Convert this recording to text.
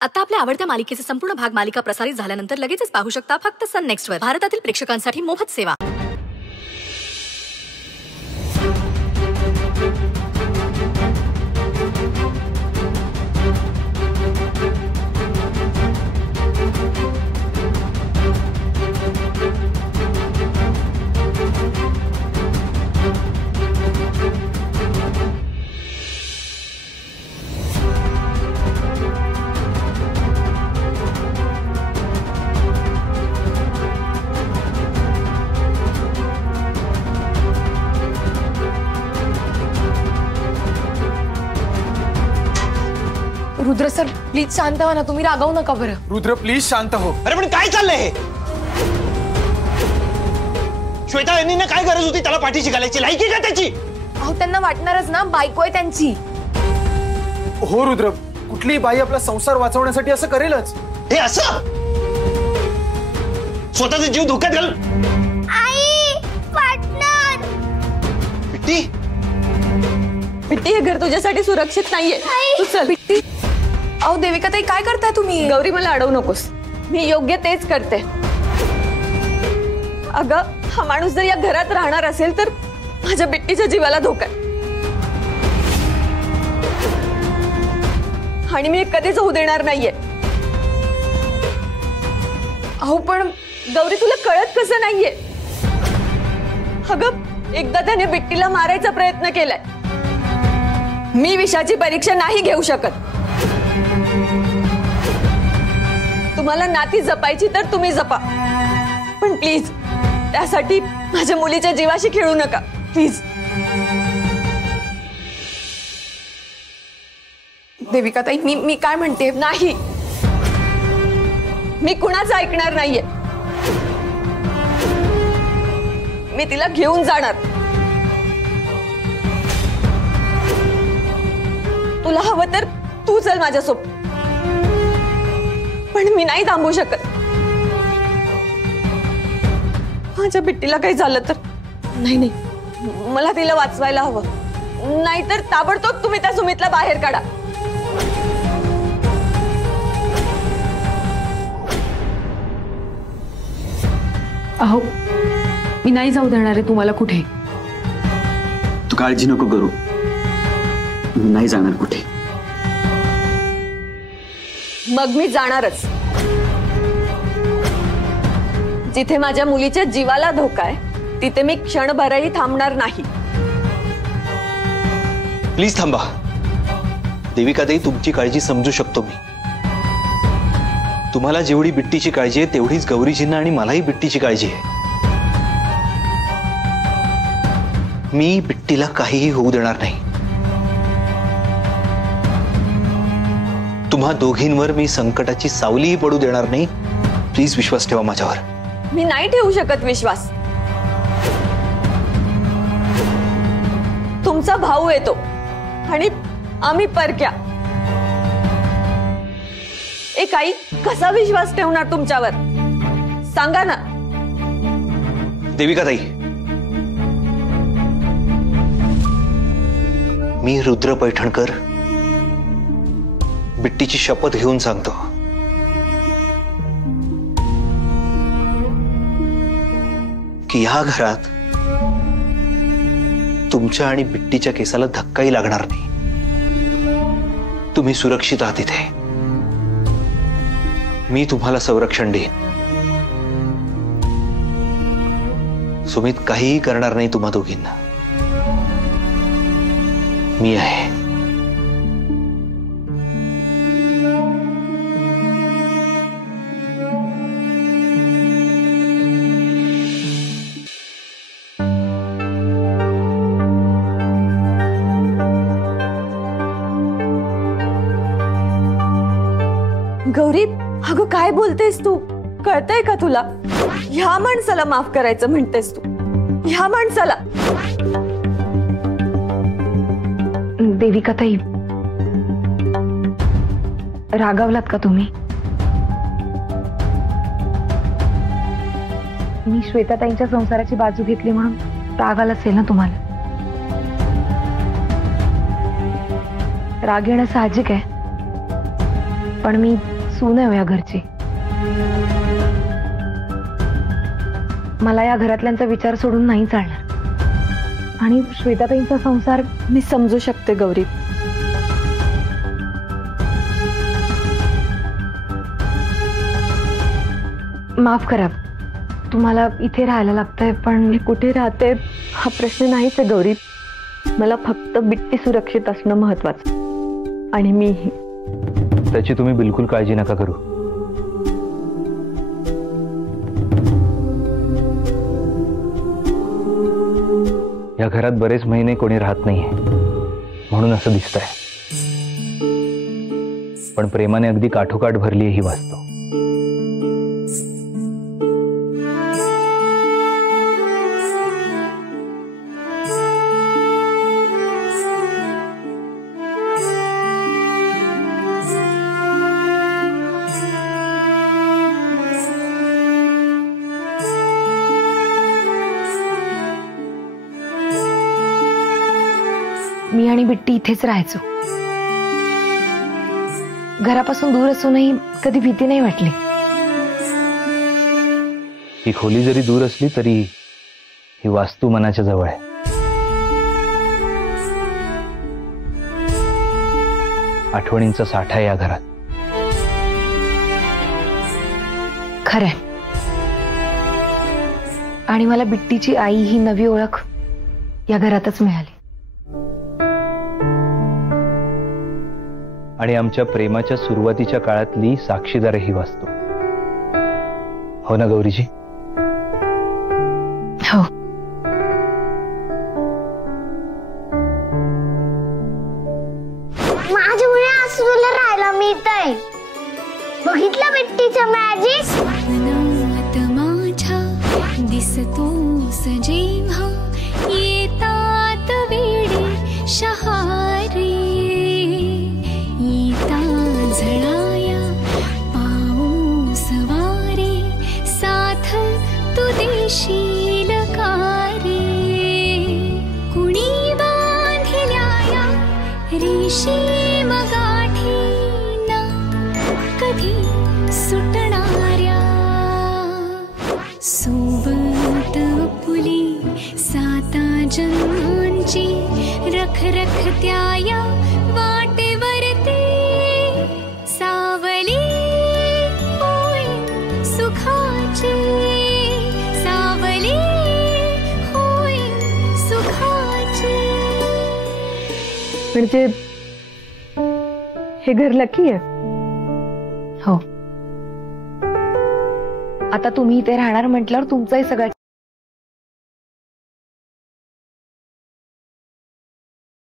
आता आपल्या आवडत्या मालिकेचे संपूर्ण भाग मालिका प्रसारित झाल्यानंतर लगेचच पाहू शकता फक्त सन नेक्स्ट वर. भारतातील प्रेक्षकांसाठी मोफत सेवा. रुद्र सर प्लीज शांत व्हा ना, तुम्ही रागावू नका बरं. रुद्र प्लीज शांत हो. अरे पण काय चाललंय हे? श्वेता यांनी काय गरज होती त्याला पाठीशी घालायची? लायकी का त्याची? अहो त्यांना वाटणारच ना, बायको आहे त्यांची. हो रुद्र, कुठलीही बाई आपला संसार वाचवण्यासाठी असं करेलच. हे असं स्वतःचा जीव धोक्यात घाल. आई पार्टनर बिट्टी, बिट्टी हे घर तुझ्यासाठी सुरक्षित नाहीये. तू चल. बिट्टी, अहो देविका ताई काय करताय तुम्ही? गौरी मला अडवू नकोस, मी योग्य तेच करते. अगं हा माणूस जर या घरात राहणार असेल तर माझ्या बिट्टीच्या जीवाला धोका आहे आणि मी कधीच होऊ देणार नाहीये. अहो पण गौरी तुला कळत कसं नाहीये? अगं एकदा त्याने बिट्टीला मारायचा प्रयत्न केलाय. मी विषाची परीक्षा नाही घेऊ शकत. तुम्हाला नाती जपायची तर तुम्ही जपा, पण प्लीज त्यासाठी माझ्या मुलीच्या जीवाशी खेळू नका प्लीज. देविका ताई मी काय म्हणते, नाही मी कुणाचं ऐकणार नाहीये. मी तिला घेऊन जाणार. तुला हवं तर तू चल माझ्यासोबत, पण मी नाही थांबू शकत. माझ्या बिट्टीला काही झालं तर? नाही नाही, मला तिला वाचवायला हवं. नाहीतर ताबडतोब तुम्ही त्या सुमितला बाहेर काढा. अहो मी नाही जाऊ देणार आहे तुम्हाला कुठे. तू काळजी नको करू, मी नाही जाणार कुठे. मग मी जाणारच. जिथे माझ्या मुलीच्या जीवाला धोका आहे तिथे मी क्षणभरही थांबणार नाही. प्लीज थांबा. देविका ताई तुमची काळजी समजू शकतो मी. तुम्हाला जेवढी बिट्टीची काळजी आहे तेवढीच गौरीजींना आणि मलाही बिट्टीची काळजी आहे. मी बिट्टीला काहीही होऊ देणार नाही. तुम्हा दोघींवर मी संकटाची सावलीही पडू देणार नाही. प्लीज विश्वास ठेवा माझ्यावर. मी नाही ठेवू शकत विश्वास. तुमचा भाऊ येतो आणि आम्ही परक्या. एक आई कसा विश्वास ठेवणार तुमच्यावर सांगा ना. देविका ताई, मी रुद्र पैठणकर बिट्टीची शपथ घेऊन सांगतो की या घरात तुमच्या आणि बिट्टीच्या केसाला धक्काही लागणार नाही. तुम्ही सुरक्षित आहात इथे. मी तुम्हाला संरक्षण देईन. सुमित काहीही करणार नाही तुम्हा दोघींना. मी आहे. गौरी अगं काय बोलतेस तू? कळतंय का तुला? ह्या माणसाला माफ करायचं म्हणतेस तू? ह्या माणसाला? देविका ताई रागावलात का तुम्ही? मी श्वेताताईंच्या संसाराची बाजू घेतली म्हणून राग आला असेल ना तुम्हाला? राग येणं साहजिक आहे, पण मी सून आहे या घरची. मला या घरातल्यांचा विचार सोडून नाही चालणार. आणि श्वेताताईंचा संसार मी समजू शकते गौरी. माफ करा, तुम्हाला इथे राहायला लागतंय, पण मी कुठे राहते हा प्रश्न नाहीच आहे गौरी. मला फक्त बिट्टी सुरक्षित असणं महत्वाचं, आणि मीही. त्याची तुम्ही बिलकुल काळजी नका करू. या घरात बरेच महिने कोणी राहत नाहीये म्हणून असं दिसतंय, पण प्रेमाने अगदी काठोकाठ भरली ही वास्तव. मी आणि बिट्टी इथेच राहायचो. घरापासून दूर असूनही कधी भीती नाही वाटली. ही खोली जरी दूर असली तरी ही वास्तू मनाच्या जवळ आहे. आठवणींचा साठा आहे या घरात. खरंय. आणि मला बिट्टीची आई ही नवी ओळख या घरातच मिळाली. आणि आमच्या प्रेमाच्या सुरुवातीच्या काळातली साक्षीदार ही वास्तू. हो ना गौरीजी? हो. माझ्यामुळे आसरूला राहायला मिळतंय. बघितलं बिट्टीचं मॅजिक? माझ्या दिसतोस जेव्हा येतात वेडी शहारे, येता झळाया पाऊस वारे, साथ तू देशील का रे? कुणी बांधिल्या रेशीम गाठीना कधी सुटणाऱ्या, सोबत पुली साता जन्मांची रख रखत्या या वाटेवरती, सावली होय सुखाची, सावली होय सुखाची. म्हणजे हे घर लकी आहे. हो. आता तुम्ही इथे राहणार म्हटल्यावर तुमचाही सगळा